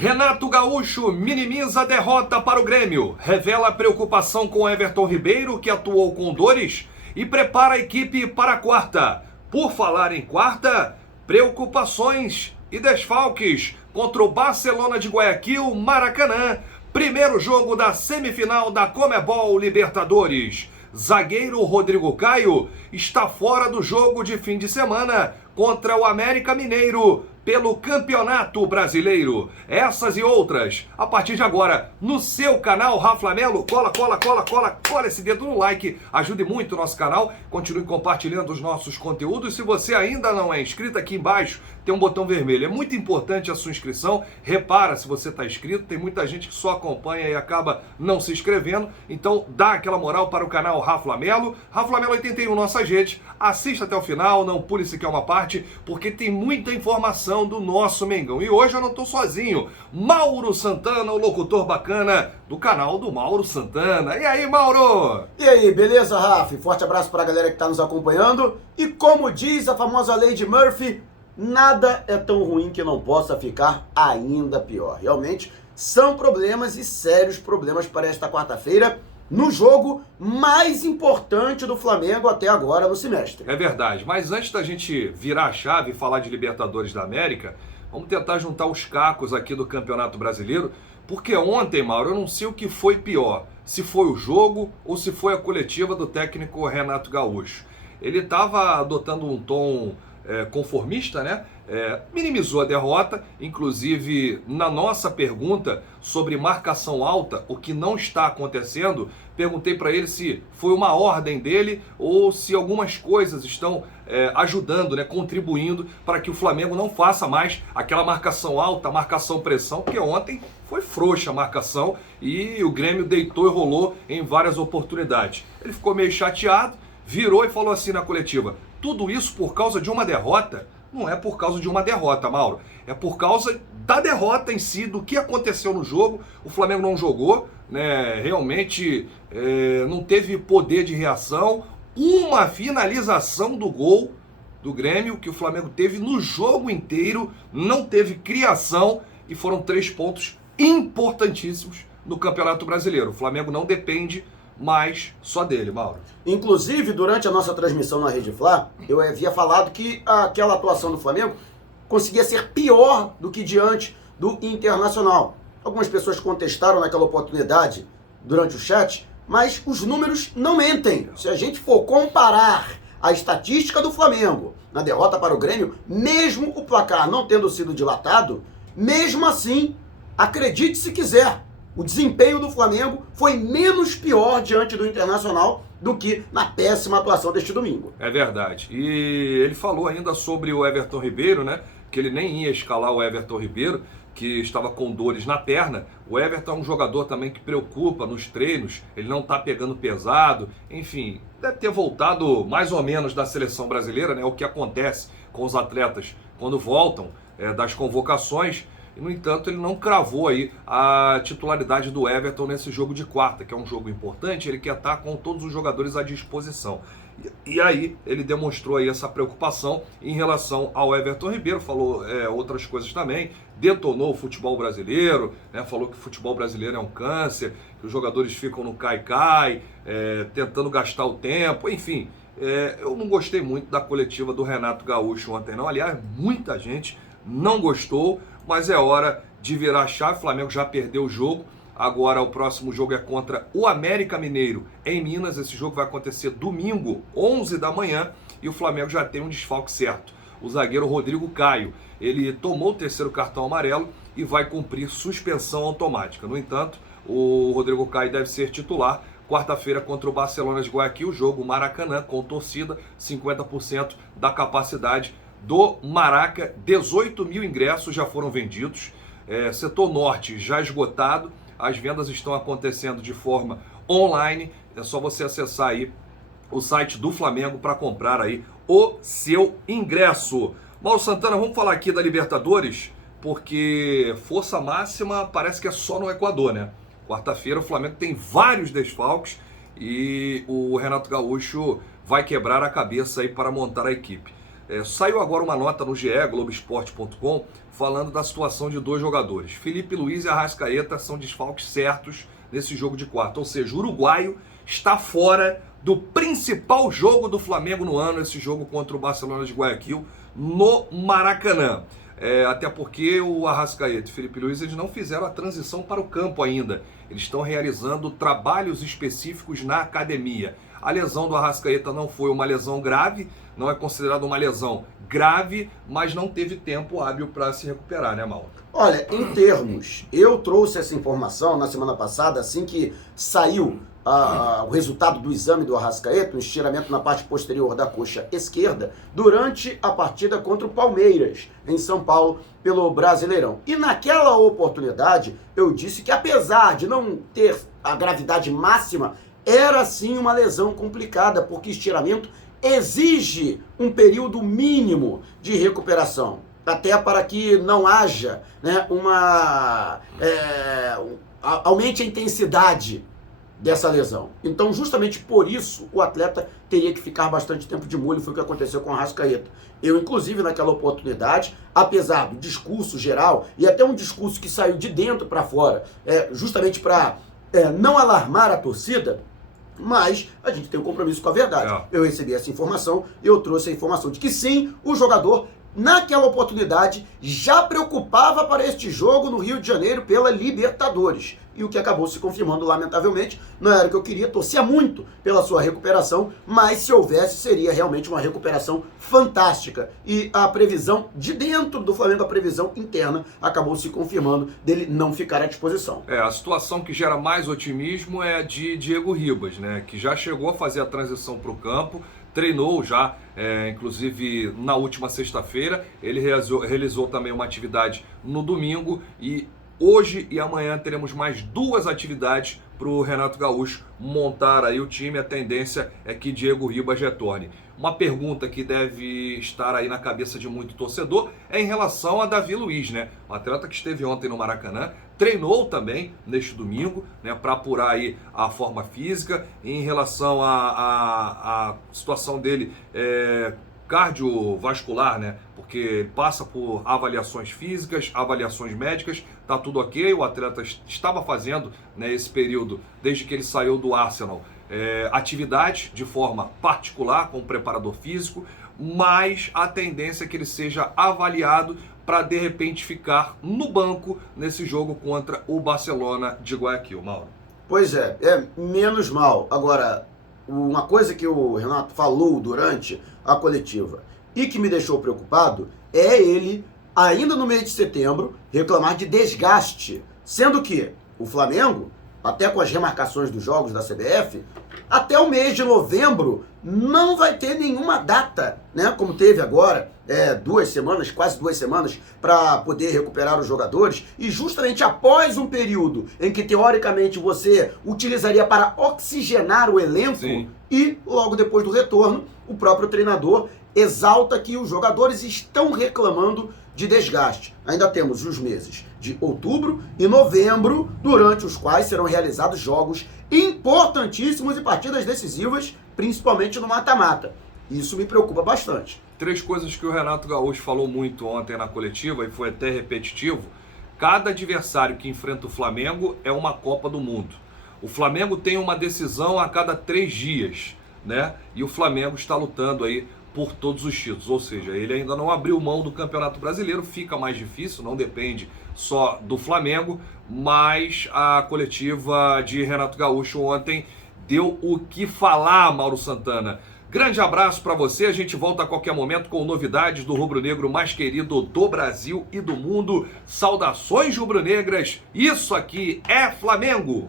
Renato Gaúcho minimiza a derrota para o Grêmio, revela preocupação com Everton Ribeiro, que atuou com dores, e prepara a equipe para a quarta. Por falar em quarta, preocupações e desfalques contra o Barcelona de Guayaquil, Maracanã, primeiro jogo da semifinal da Conmebol Libertadores. Zagueiro Rodrigo Caio está fora do jogo de fim de semana contra o América Mineiro pelo Campeonato Brasileiro. Essas e outras, a partir de agora, no seu canal Rafa Melo. Cola esse dedo no like, ajude muito o nosso canal, continue compartilhando os nossos conteúdos. Se você ainda não é inscrito, aqui embaixo tem um botão vermelho. É muito importante a sua inscrição. Repara se você está inscrito, tem muita gente que só acompanha e acaba não se inscrevendo. Então dá aquela moral para o canal Rafa Melo. Rafa Melo 81 nossas redes. Assista até o final, não pule sequer uma parte, porque tem muita informação do nosso Mengão. E hoje eu não estou sozinho. Mauro Santana, o locutor bacana do canal do Mauro Santana. E aí, Mauro? E aí, beleza, Rafa? Forte abraço para a galera que está nos acompanhando. E como diz a famosa lei de Murphy, nada é tão ruim que não possa ficar ainda pior. Realmente, são problemas e sérios problemas para esta quarta-feira, no jogo mais importante do Flamengo até agora no semestre. É verdade, mas antes da gente virar a chave e falar de Libertadores da América, vamos tentar juntar os cacos aqui do Campeonato Brasileiro, porque ontem, Mauro, eu não sei o que foi pior, se foi o jogo ou se foi a coletiva do técnico Renato Gaúcho. Ele estava adotando um tom conformista, né? Minimizou a derrota, inclusive na nossa pergunta sobre marcação alta, o que não está acontecendo, perguntei para ele se foi uma ordem dele ou se algumas coisas estão ajudando, né, contribuindo para que o Flamengo não faça mais aquela marcação alta, marcação pressão, porque ontem foi frouxa a marcação e o Grêmio deitou e rolou em várias oportunidades. Ele ficou meio chateado, virou e falou assim na coletiva: tudo isso por causa de uma derrota? Não é por causa de uma derrota, Mauro. É por causa da derrota em si, do que aconteceu no jogo. O Flamengo não jogou, né? Realmente não teve poder de reação. Uma finalização do gol do Grêmio que o Flamengo teve no jogo inteiro, não teve criação e foram 3 pontos importantíssimos no Campeonato Brasileiro. O Flamengo não depende mais só dele, Mauro. Inclusive, durante a nossa transmissão na Rede Fla, eu havia falado que aquela atuação do Flamengo conseguia ser pior do que diante do Internacional. Algumas pessoas contestaram naquela oportunidade durante o chat, mas os números não mentem. Se a gente for comparar a estatística do Flamengo na derrota para o Grêmio, mesmo o placar não tendo sido dilatado, mesmo assim, acredite se quiser, o desempenho do Flamengo foi menos pior diante do Internacional do que na péssima atuação deste domingo. É verdade. E ele falou ainda sobre o Everton Ribeiro, né? Que ele nem ia escalar o Everton Ribeiro, que estava com dores na perna. O Everton é um jogador também que preocupa nos treinos, ele não está pegando pesado, enfim, deve ter voltado mais ou menos da seleção brasileira, né? O que acontece com os atletas quando voltam das convocações. No entanto, ele não cravou aí a titularidade do Everton nesse jogo de quarta, que é um jogo importante, ele quer estar com todos os jogadores à disposição. E aí ele demonstrou aí essa preocupação em relação ao Everton Ribeiro, falou outras coisas também, detonou o futebol brasileiro, né, falou que o futebol brasileiro é um câncer, que os jogadores ficam no cai-cai, tentando gastar o tempo, enfim. Eu não gostei muito da coletiva do Renato Gaúcho ontem não, aliás, muita gente não gostou, mas é hora de virar a chave. O Flamengo já perdeu o jogo, agora o próximo jogo é contra o América Mineiro em Minas. Esse jogo vai acontecer domingo, 11 da manhã, e o Flamengo já tem um desfalque certo. O zagueiro Rodrigo Caio, ele tomou o 3º cartão amarelo e vai cumprir suspensão automática. No entanto, o Rodrigo Caio deve ser titular quarta-feira contra o Barcelona de Guayaquil, jogo Maracanã, com torcida, 50% da capacidade do Maraca. 18 mil ingressos já foram vendidos, setor norte já esgotado, as vendas estão acontecendo de forma online, é só você acessar aí o site do Flamengo para comprar aí o seu ingresso. Mauro Santana, vamos falar aqui da Libertadores, porque força máxima parece que é só no Equador, né? Quarta-feira o Flamengo tem vários desfalques e o Renato Gaúcho vai quebrar a cabeça aí para montar a equipe. Saiu agora uma nota no GE, Globoesporte.com, falando da situação de 2 jogadores. Felipe Luiz e Arrascaeta são desfalques certos nesse jogo de quarta. Ou seja, o uruguaio está fora do principal jogo do Flamengo no ano, esse jogo contra o Barcelona de Guayaquil, no Maracanã. Até porque o Arrascaeta e o Felipe Luiz eles não fizeram a transição para o campo ainda. Eles estão realizando trabalhos específicos na academia. A lesão do Arrascaeta não foi uma lesão grave, não é considerada uma lesão grave, mas não teve tempo hábil para se recuperar, né, Mauro? Olha, em termos, eu trouxe essa informação na semana passada, assim que saiu o resultado do exame do Arrascaeta, um estiramento na parte posterior da coxa esquerda, durante a partida contra o Palmeiras, em São Paulo, pelo Brasileirão. E naquela oportunidade, eu disse que apesar de não ter a gravidade máxima, era sim uma lesão complicada, porque estiramento exige um período mínimo de recuperação, até para que não haja, né, aumente a intensidade dessa lesão. Então, justamente por isso, o atleta teria que ficar bastante tempo de molho, foi o que aconteceu com o Arrascaeta. Eu, inclusive, naquela oportunidade, apesar do discurso geral, e até um discurso que saiu de dentro para fora, justamente para não alarmar a torcida, mas a gente tem um compromisso com a verdade. Eu recebi essa informação e eu trouxe a informação de que sim, o jogador, naquela oportunidade, já preocupava para este jogo no Rio de Janeiro pela Libertadores. E o que acabou se confirmando, lamentavelmente, não era o que eu queria, torcia muito pela sua recuperação, mas se houvesse, seria realmente uma recuperação fantástica. E a previsão de dentro do Flamengo, a previsão interna, acabou se confirmando dele não ficar à disposição. A situação que gera mais otimismo é a de Diego Ribas, né, que já chegou a fazer a transição para o campo, treinou já, inclusive na última sexta-feira, ele realizou também uma atividade no domingo e hoje e amanhã teremos mais 2 atividades para o Renato Gaúcho montar aí o time. A tendência é que Diego Ribas retorne. Uma pergunta que deve estar aí na cabeça de muito torcedor é em relação a Davi Luiz, né? O atleta que esteve ontem no Maracanã, treinou também neste domingo, né, para apurar aí a forma física. Em relação à situação dele cardiovascular, né? Porque ele passa por avaliações físicas, avaliações médicas, tá tudo ok. O atleta estava fazendo, né, esse período, desde que ele saiu do Arsenal, atividade de forma particular com o preparador físico, mas a tendência é que ele seja avaliado para de repente ficar no banco nesse jogo contra o Barcelona de Guayaquil, Mauro. Pois é menos mal. Agora, uma coisa que o Renato falou durante a coletiva e que me deixou preocupado é ele, ainda no mês de setembro, reclamar de desgaste, sendo que o Flamengo, até com as remarcações dos jogos da CBF, até o mês de novembro não vai ter nenhuma data, né? Como teve agora, 2 semanas, quase 2 semanas, para poder recuperar os jogadores, e justamente após um período em que teoricamente você utilizaria para oxigenar o elenco, sim, e logo depois do retorno, o próprio treinador exalta que os jogadores estão reclamando de desgaste. Ainda temos os meses de outubro e novembro, durante os quais serão realizados jogos importantíssimos e partidas decisivas, principalmente no mata-mata. Isso me preocupa bastante. 3 coisas que o Renato Gaúcho falou muito ontem na coletiva, e foi até repetitivo. Cada adversário que enfrenta o Flamengo é uma Copa do Mundo. O Flamengo tem uma decisão a cada 3 dias, né? E o Flamengo está lutando aí por todos os títulos, ou seja, ele ainda não abriu mão do Campeonato Brasileiro, fica mais difícil, não depende só do Flamengo, mas a coletiva de Renato Gaúcho ontem deu o que falar, Mauro Santana. Grande abraço para você, a gente volta a qualquer momento com novidades do rubro-negro mais querido do Brasil e do mundo. Saudações rubro-negras, isso aqui é Flamengo!